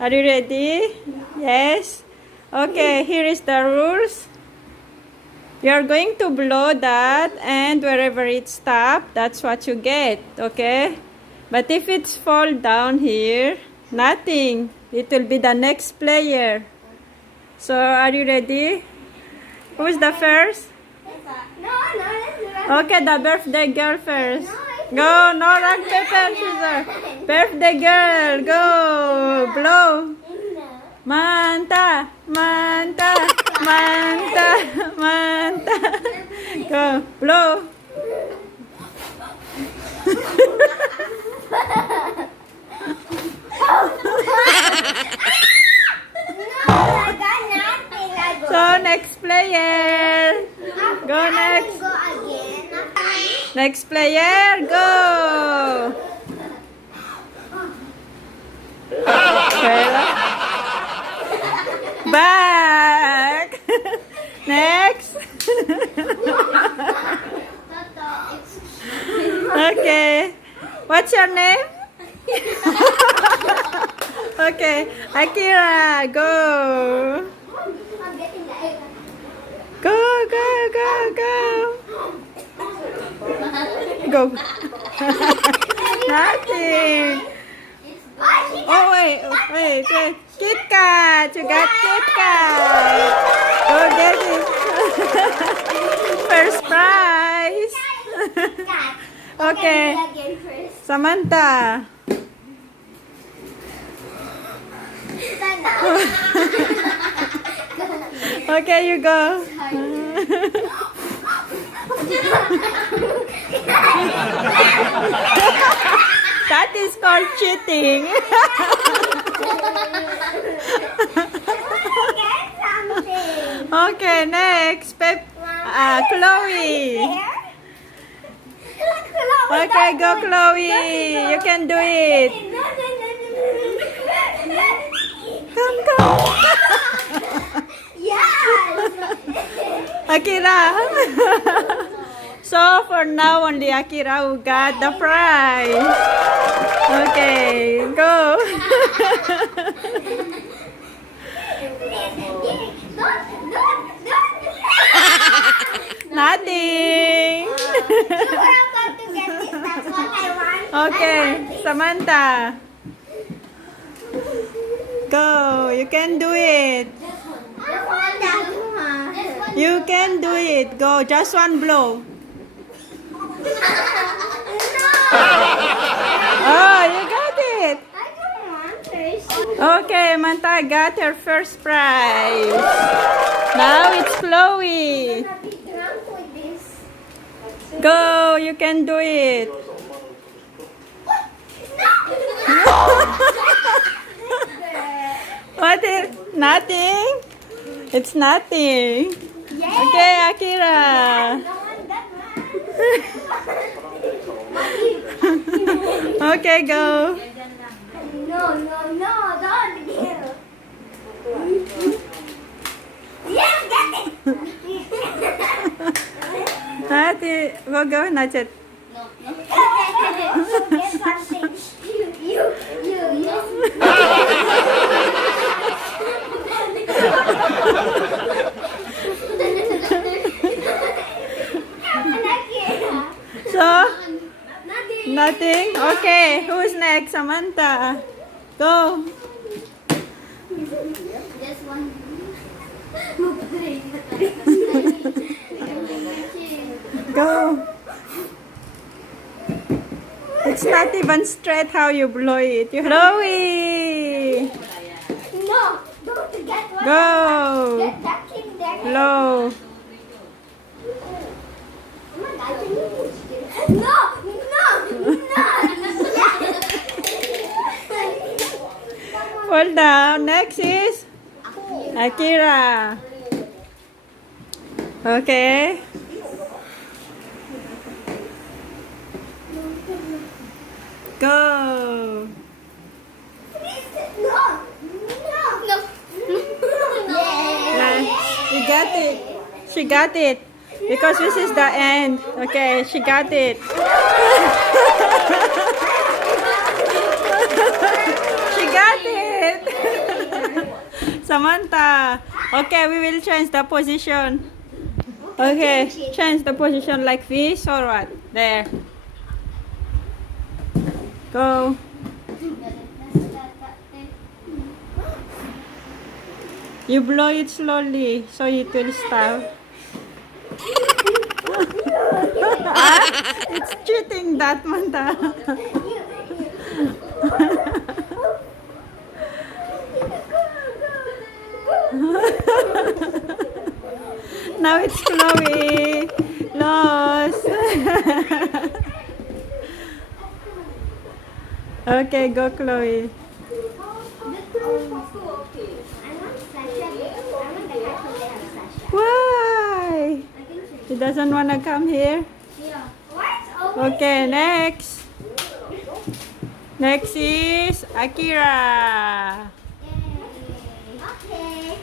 Are you ready? Yes? Okay, here is the rules. You're going to blow that, and wherever it stops, that's what you get, okay? But if it's fall down here, nothing. It will be the next player. So, are you ready? Who's the first? Okay, the birthday girl first. Go, no rock, paper, scissors. Birthday girl, go, blow. Manta, manta, manta, manta. Go, blow. So, next player. Go next. Next player, go. Back. Next. Okay. What's your name? Okay. Akira, go. Go, go, go, go. Go. Nothing. Oh, wait. Kit Kat. You got Kit Kat. Go get it. First prize. Okay. Samantha. Okay, you go. That is called cheating. Okay, next, Chloe. Okay, go, Chloe. You can do it. Come. Akira. So for now, only Akira who got the prize. Okay, go. Nothing. Okay, Samantha. Go, you can do it. You can do it. Go, just one blow. Oh, you got it. Okay, Manta got her first prize. Now it's Chloe. Go, you can do it. What is nothing? It's nothing. Okay, Akira. Okay, go. No, don't get it. Yes, get it. Nothing. Go, not it. Get something. You. So, nothing. Okay, who's next? Samantha. Go. Just one. Go. It's not even straight how you blow it. Chloe. No, don't get one. Go. Get that thing there. Blow. No. Hold down. Next is Akira. Okay. Go. You got it. She got it. Because this is the end. Okay, she got it. She got it. Samantha. Okay, we will change the position. Okay, change the position like this or what? There. Go. You blow it slowly so it will stop. It's cheating that Manta. Now it's Chloe. Lost. Okay, go Chloe. Why? He doesn't want to come here? Okay, next. Next is Akira. Okay.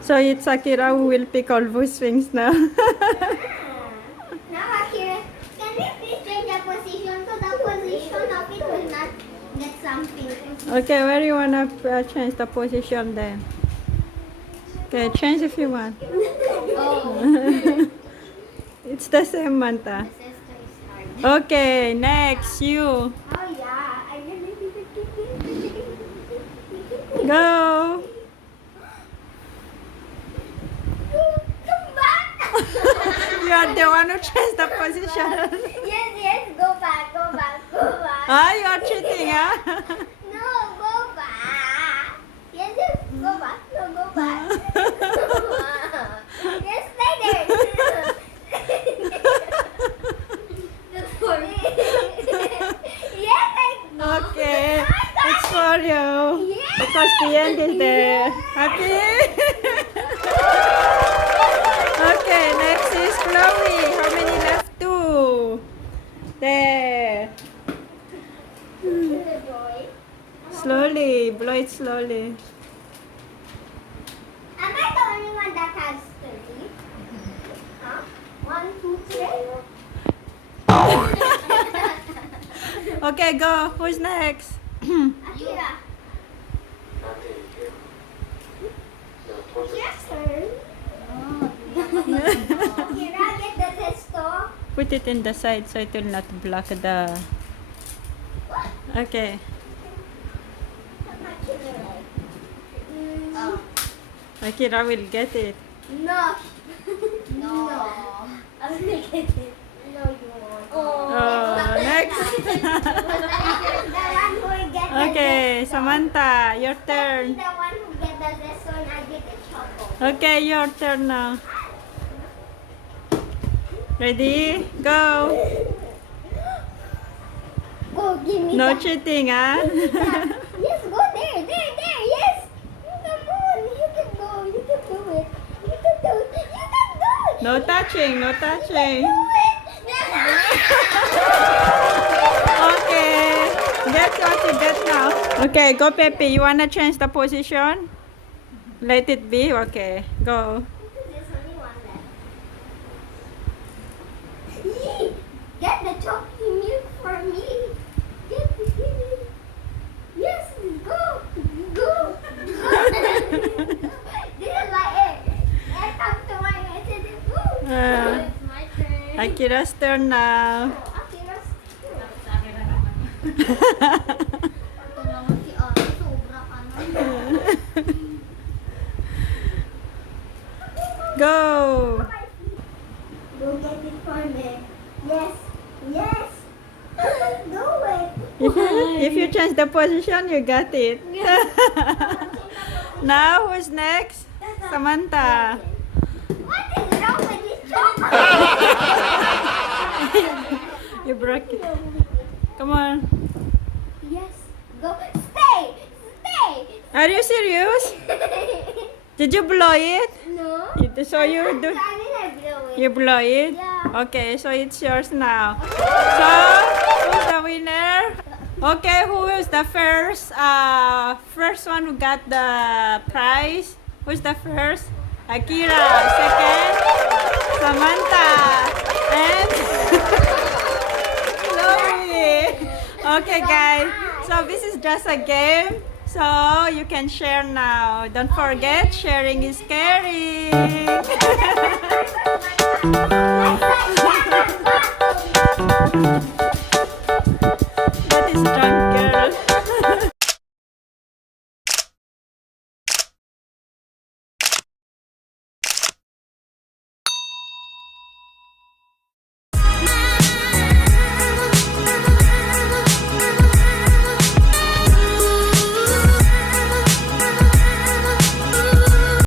So it's Akira who will pick all those things now. Now, Akira, can we please change the position so the position of it will not get something? Okay, where you want to change the position then? Okay, change if you want. Oh. It's the same, Manta. Sister is hard. Okay, next, you. Oh, yeah. I really Go. Come back. You are the one who changed the position. Yes. Go back. Ah, you are cheating, huh? No, go back. Yes, go back. No, go back. Yes, stay there. That's for me. Yes, Okay, it's for you. Yes. Because the end is there. Happy? Okay, next is Chloe. How many left? 2. There. Slowly, blow it slowly. Am I the only one that has 30? Huh? 1, 2, 3. Okay, go. Who's next? Akira. Yes, sir. Akira, get the testo. Put it in the side so it will not block the... Okay. Akira will get it. No. No. I will get it. No, you won't. Oh, next. The one who will get the Okay, Samantha, your turn. The one who get the testo and I get the choco. Okay, your turn now. Ready? Go. Go, give me No the... cheating, ah? Yes, go there, yes. Come on, you can go, you can do it. You can do it, you can do it. No touching, no touching. Do it. Okay, that's what you get now. Okay, go Pepe. You wanna change the position? Let it be. Okay, go. There's only one left. Yee! Get the chocolate milk for me. Get it. Yes, go. This is my air. Air come to my head. Go. It's my turn. Akira's turn now. Akira's Go. Go get it for me. Yes. Do it. If you change the position, you got it. Now, who's next? Samantha. What is wrong with this chocolate? You broke it. Come on. Yes. Go. Stay. Are you serious? Did you blow it? No. So you do. I didn't blow it. You blow it? Yeah. Okay, so it's yours now. So, who's the winner? Okay, who is the first one who got the prize? Who's the first? Akira. Second, Samantha. And Okay, guys. So this is just a game. So you can share now. Don't forget, sharing is caring.